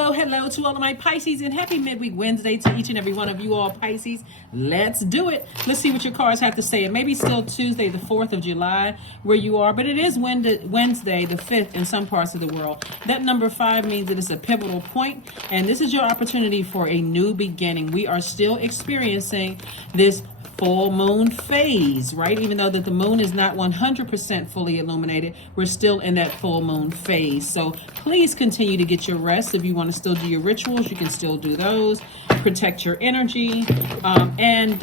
hello to all of my Pisces, and happy midweek Wednesday to each and every one of you all Pisces. Let's do it. Let's see what your cards have to say. It may be still Tuesday the 4th of July where you are, but it is Wednesday the 5th in some parts of the world. That number 5 means that it's a pivotal point, and this is your opportunity for a new beginning. We are still experiencing this full moon phase, right? Even though that the moon is not 100% fully illuminated, we're still in that full moon phase. So please continue to get your rest. If you want to still do your rituals, you can still do those. Protect your energy, and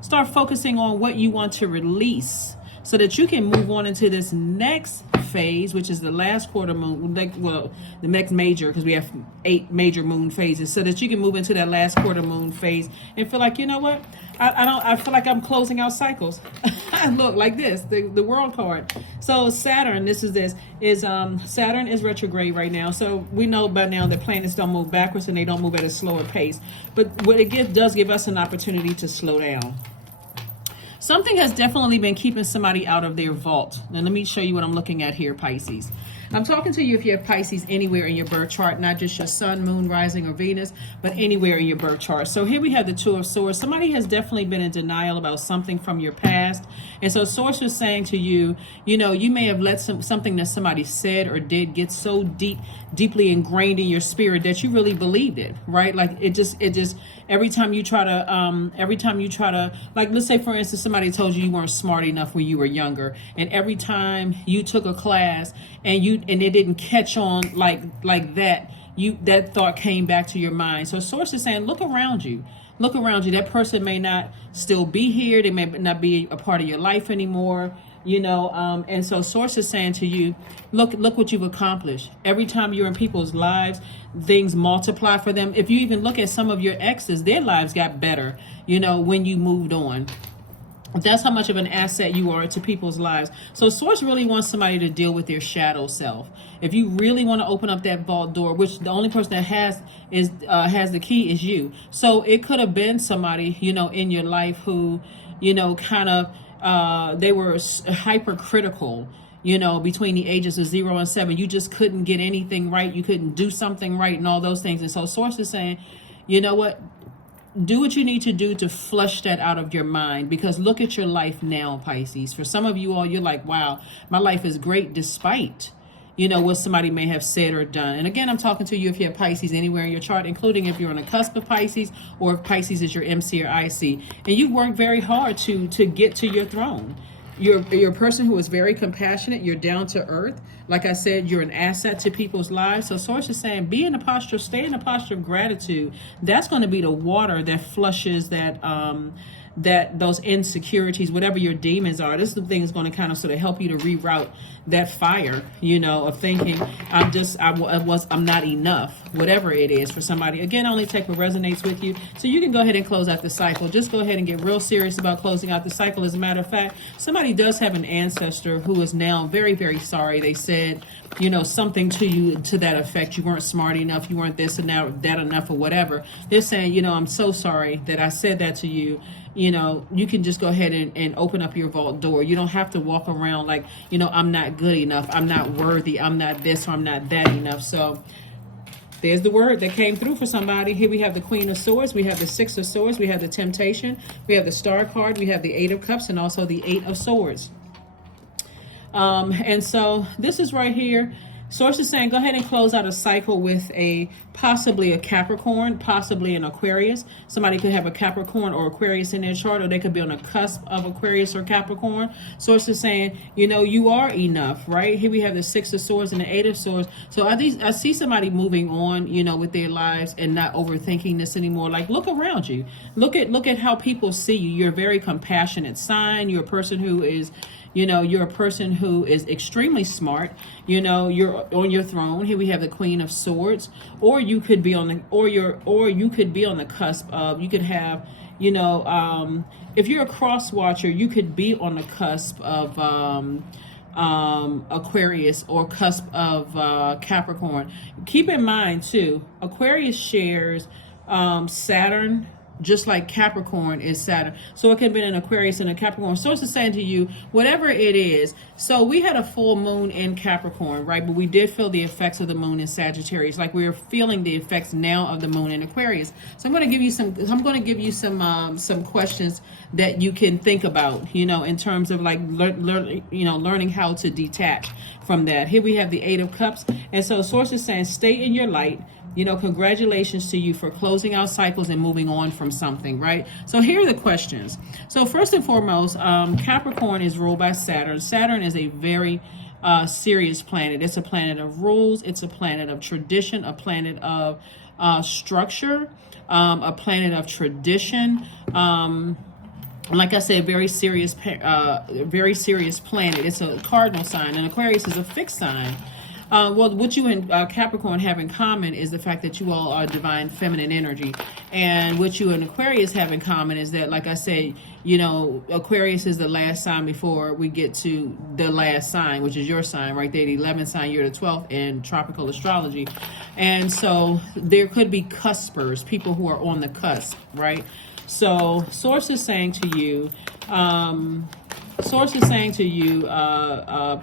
start focusing on what you want to release so that you can move on into this next phase, which is the last quarter moon, the next major, because we have 8 major moon phases, so that you can move into that last quarter moon phase and feel like, you know what, I feel like I'm closing out cycles. Look like this, the world card. So Saturn, Saturn is retrograde right now. So we know by now that planets don't move backwards and they don't move at a slower pace. But what it does give us an opportunity to slow down. Something has definitely been keeping somebody out of their vault. Now let me show you what I'm looking at here, Pisces. I'm talking to you if you have Pisces anywhere in your birth chart, not just your sun, moon, rising, or Venus, but anywhere in your birth chart. So here we have the Two of Swords. Somebody has definitely been in denial about something from your past. And so Source is saying to you, you know, you may have let something that somebody said or did get so deeply ingrained in your spirit that you really believed it, right? Like it just every time you try to, like, let's say for instance, somebody told you weren't smart enough when you were younger, and every time you took a class and it didn't catch on like that, that thought came back to your mind. So Source is saying, look around you. Look around you. That person may not still be here. They may not be a part of your life anymore. You know, and so Source is saying to you, look what you've accomplished. Every time you're in people's lives, things multiply for them. If you even look at some of your exes, their lives got better, you know, when you moved on. That's how much of an asset you are to people's lives. So Source really wants somebody to deal with their shadow self. If you really want to open up that vault door, which the only person that has the key is you. So it could have been somebody, you know, in your life who, you know, kind of, they were hypercritical, you know, between the ages of 0 and 7. You just couldn't get anything right. You couldn't do something right and all those things. And so Source is saying, you know what? Do what you need to do to flush that out of your mind, because look at your life now, Pisces. For some of you all, you're like, wow, my life is great despite, you know, what somebody may have said or done. And again, I'm talking to you if you have Pisces anywhere in your chart, including if you're on the cusp of Pisces, or if Pisces is your MC or IC. And you've worked very hard to get to your throne. You're a person who is very compassionate. You're down to earth. Like I said, you're an asset to people's lives. So Source is saying, stay in a posture of gratitude. That's going to be the water that flushes that those insecurities, whatever your demons are. This is the thing that's going to kind of sort of help you to reroute that fire, you know, of thinking I'm not enough, whatever it is for somebody. Again, only take what resonates with you. So you can go ahead and close out the cycle. Just go ahead and get real serious about closing out the cycle. As a matter of fact, somebody does have an ancestor who is now very, very sorry. They said, you know, something to you to that effect. You weren't smart enough. You weren't this and that enough or whatever. They're saying, you know, I'm so sorry that I said that to you. You know, you can just go ahead and open up your vault door. You don't have to walk around like, you know, I'm not good enough. I'm not worthy. I'm not this or I'm not that enough. So there's the word that came through for somebody. Here we have the Queen of Swords. We have the Six of Swords. We have the Temptation. We have the Star card. We have the Eight of Cups and also the Eight of Swords. And so this is right here. Source is saying, go ahead and close out a cycle with possibly a Capricorn, possibly an Aquarius. Somebody could have a Capricorn or Aquarius in their chart, or they could be on the cusp of Aquarius or Capricorn. Source is saying, you know, you are enough, right? Here we have the Six of Swords and the Eight of Swords. So I see somebody moving on, you know, with their lives and not overthinking this anymore. Like, look around you. Look at how people see you. You're a very compassionate sign. You're a person who is, you know, you're a person who is extremely smart. You know, you're on your throne. Here we have the Queen of Swords, or you could be on the cusp of. You could have, you know, if you're a cross watcher, you could be on the cusp of Aquarius or cusp of Capricorn. Keep in mind too, Aquarius shares Saturn just like Capricorn is Saturn. So it could have been an Aquarius and a Capricorn. Source is saying to you, whatever it is. So we had a full moon in Capricorn, right? But we did feel the effects of the moon in Sagittarius. Like we're feeling the effects now of the moon in Aquarius. So I'm going to give you some questions that you can think about, in terms of like learning how to detach from that. Here we have the Eight of Cups. And so source is saying, stay in your light. Congratulations to you for closing out cycles and moving on from something, right? So here are the questions. So first and foremost, Capricorn is ruled by Saturn. Saturn is a very serious planet. It's a planet of rules. It's a planet of tradition, a planet of structure, a planet of tradition. Like I said, very serious planet. It's a cardinal sign, and Aquarius is a fixed sign. Well, what you and Capricorn have in common is the fact that you all are divine feminine energy. And what you and Aquarius have in common is that, like I said, Aquarius is the last sign before we get to the last sign, which is your sign right there, the 11th sign, you're the 12th in tropical astrology. And so there could be cuspers, people who are on the cusp, right? So source is saying to you,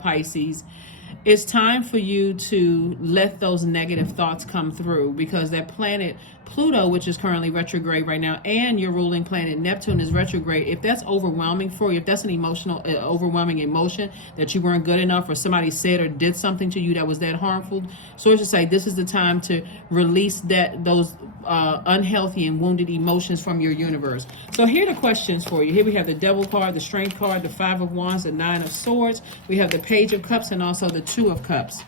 Pisces, it's time for you to let those negative thoughts come through, because that planet Pluto, which is currently retrograde right now, and your ruling planet Neptune is retrograde. If that's overwhelming for you, if that's an emotional, overwhelming emotion that you weren't good enough, or somebody said or did something to you that was that harmful, so I should say this is the time to release those unhealthy and wounded emotions from your universe. So here are the questions for you. Here we have the Devil card, the Strength card, the Five of Wands, the Nine of Swords. We have the Page of Cups and also the Two of Cups.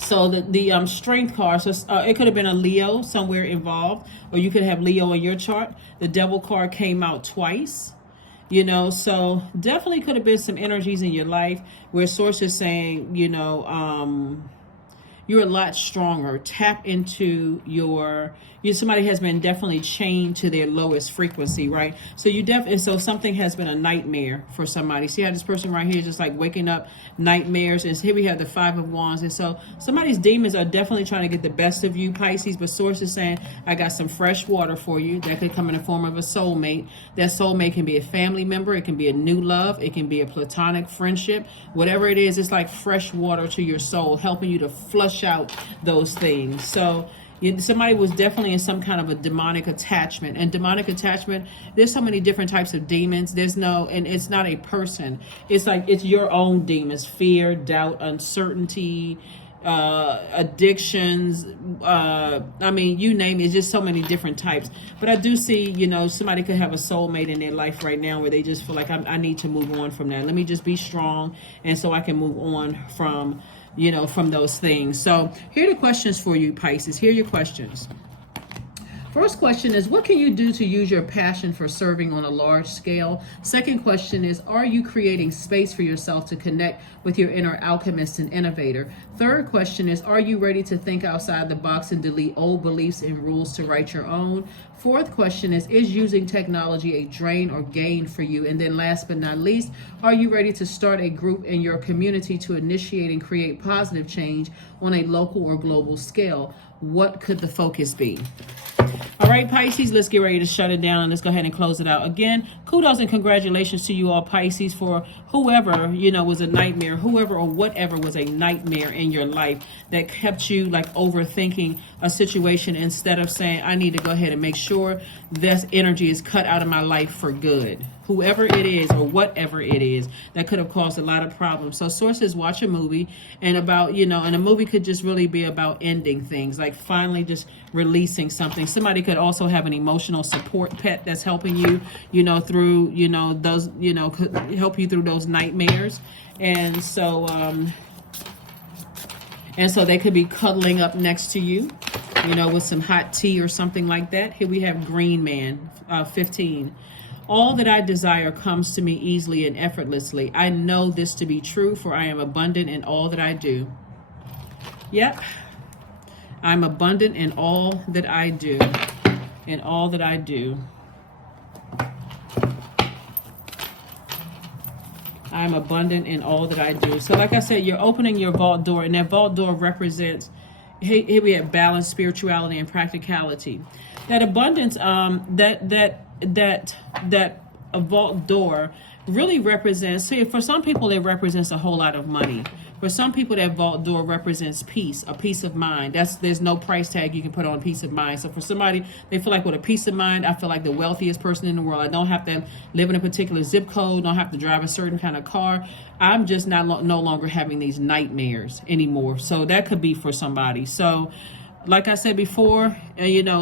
So the Strength card, so it could have been a Leo somewhere involved, or you could have Leo in your chart. The Devil card came out twice, so definitely could have been some energies in your life where source is saying, you're a lot stronger. Tap into somebody has been definitely chained to their lowest frequency, right? So so something has been a nightmare for somebody. See how this person right here is just like waking up nightmares. And here we have the Five of Wands. And so somebody's demons are definitely trying to get the best of you, Pisces, but source is saying, I got some fresh water for you. That could come in the form of a soulmate. That soulmate can be a family member. It can be a new love. It can be a platonic friendship. Whatever it is, it's like fresh water to your soul, helping you to flush out those things. So somebody was definitely in some kind of a demonic attachment. And demonic attachment, there's so many different types of demons. And it's not a person. It's like it's your own demons: fear, doubt, uncertainty, addictions. You name it. It's just so many different types. But I do see, somebody could have a soulmate in their life right now where they just feel like I need to move on from that. Let me just be strong, and so I can move on from those things. So here are the questions for you, Pisces. Here are your questions. First question is, what can you do to use your passion for serving on a large scale? Second question is, are you creating space for yourself to connect with your inner alchemist and innovator? Third question is, are you ready to think outside the box and delete old beliefs and rules to write your own? Fourth question is using technology a drain or gain for you? And then last but not least, are you ready to start a group in your community to initiate and create positive change on a local or global scale? What could the focus be? All right, Pisces, let's get ready to shut it down, and let's go ahead and close it out. Again, kudos and congratulations to you all, Pisces, for whoever, was a nightmare, whoever or whatever was a nightmare in your life that kept you like overthinking a situation instead of saying, I need to go ahead and make sure this energy is cut out of my life for good. Whoever it is or whatever it is that could have caused a lot of problems. So sources, watch a movie and and a movie could just really be about ending things, like finally just releasing something. Somebody could also have an emotional support pet that's helping you, through, those, could help you through those nightmares. And so they could be cuddling up next to you, with some hot tea or something like that. Here we have Green Man, 15. All that I desire comes to me easily and effortlessly. I know this to be true, for I am abundant in all that I do. Yep. I'm abundant in all that I do. In all that I do. I'm abundant in all that I do. So like I said, you're opening your vault door, and that vault door represents, Here we have balance, spirituality, and practicality. That abundance, that a vault door really represents. See, for some people, it represents a whole lot of money. For some people, that vault door represents peace, a peace of mind. There's no price tag you can put on peace of mind. So for somebody, they feel like with a peace of mind, I feel like the wealthiest person in the world. I don't have to live in a particular zip code, don't have to drive a certain kind of car. I'm just no longer having these nightmares anymore. So that could be for somebody. So like I said before,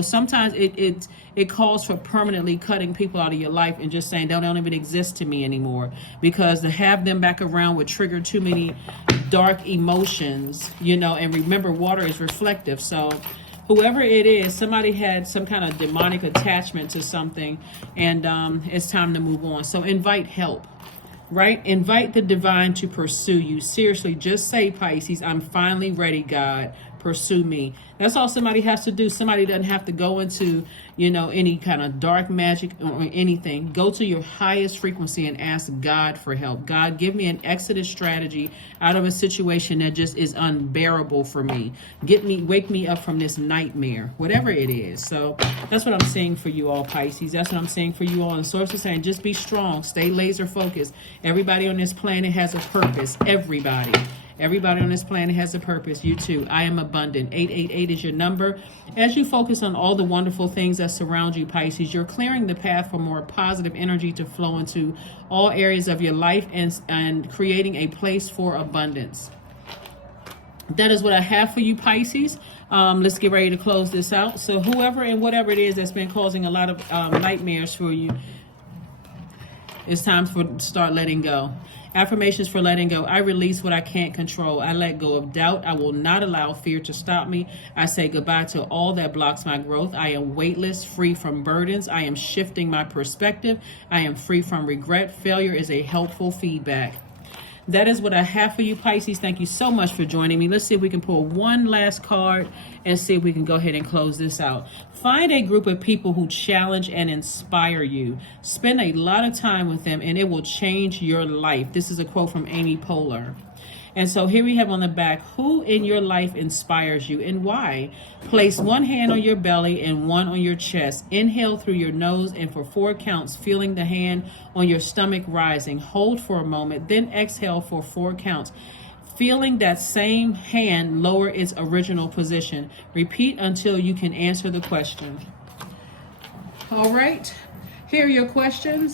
sometimes it calls for permanently cutting people out of your life and just saying they don't even exist to me anymore, because to have them back around would trigger too many dark emotions, and remember, water is reflective. So whoever it is, somebody had some kind of demonic attachment to something, and it's time to move on. So invite help. Right? Invite the divine to pursue you. Seriously, just say, Pisces, I'm finally ready, God. Pursue me. That's all somebody has to do. Somebody doesn't have to go into, any kind of dark magic or anything. Go to your highest frequency and ask God for help. God, give me an exodus strategy out of a situation that just is unbearable for me. Wake me up from this nightmare, whatever it is. So that's what I'm saying for you all, Pisces. That's what I'm saying for you all. And the source is saying, just be strong, stay laser focused. Everybody on this planet has a purpose. Everybody on this planet has a purpose. You too. I am abundant. 888 is your number. As you focus on all the wonderful things that surround you, Pisces, you're clearing the path for more positive energy to flow into all areas of your life and creating a place for abundance. That is what I have for you, Pisces. Let's get ready to close this out. So whoever and whatever it is that's been causing a lot of nightmares for you, it's time to start letting go. Affirmations for letting go. I release what I can't control. I let go of doubt. I will not allow fear to stop me. I say goodbye to all that blocks my growth. I am weightless, free from burdens. I am shifting my perspective. I am free from regret. Failure is a helpful feedback. That is what I have for you, Pisces. Thank you so much for joining me. Let's see if we can pull one last card and see if we can go ahead and close this out. Find a group of people who challenge and inspire you. Spend a lot of time with them and it will change your life. This is a quote from Amy Poehler. And so here we have on the back, who in your life inspires you and why? Place one hand on your belly and one on your chest. Inhale through your nose and for 4 counts, feeling the hand on your stomach rising. Hold for a moment, then exhale for 4 counts. Feeling that same hand lower its original position. Repeat until you can answer the question. All right, here are your questions.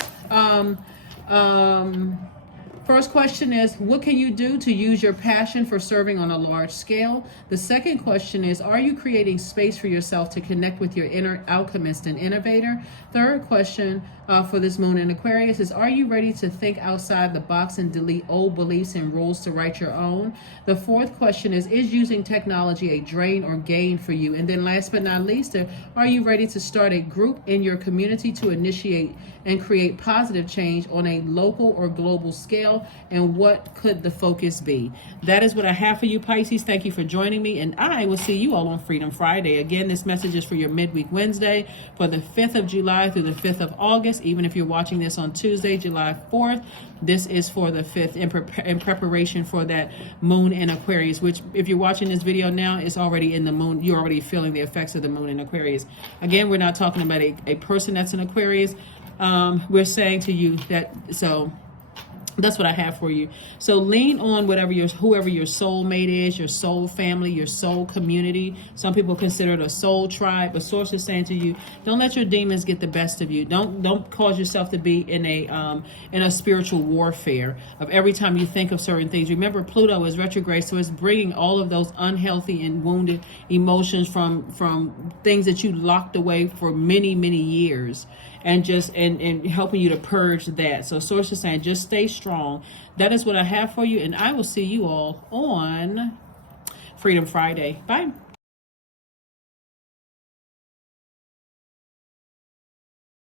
First question is, what can you do to use your passion for serving on a large scale? The second question is, are you creating space for yourself to connect with your inner alchemist and innovator? Third question for this moon in Aquarius is, are you ready to think outside the box and delete old beliefs and rules to write your own? The fourth question is using technology a drain or gain for you? And then last but not least, are you ready to start a group in your community to initiate and create positive change on a local or global scale? And what could the focus be? That is what I have for you, Pisces. Thank you for joining me, and I will see you all on Freedom Friday. Again, this message is for your midweek Wednesday for the 5th of July through the 5th of August. Even if you're watching this on Tuesday, July 4th, this is for the 5th in preparation for that moon in Aquarius, which if you're watching this video now, it's already in the moon. You're already feeling the effects of the moon in Aquarius. Again, we're not talking about a person that's in Aquarius. We're saying to you that, so that's what I have for you. So lean on whoever your soulmate is, your soul family, your soul community. Some people consider it a soul tribe. But Source is saying to you, don't let your demons get the best of you. Don't cause yourself to be in a spiritual warfare of every time you think of certain things. Remember, Pluto is retrograde, so it's bringing all of those unhealthy and wounded emotions from things that you locked away for many, many years. And just and helping you to purge that. So Source is saying, just stay strong. That is what I have for you, and I will see you all on Freedom Friday. Bye.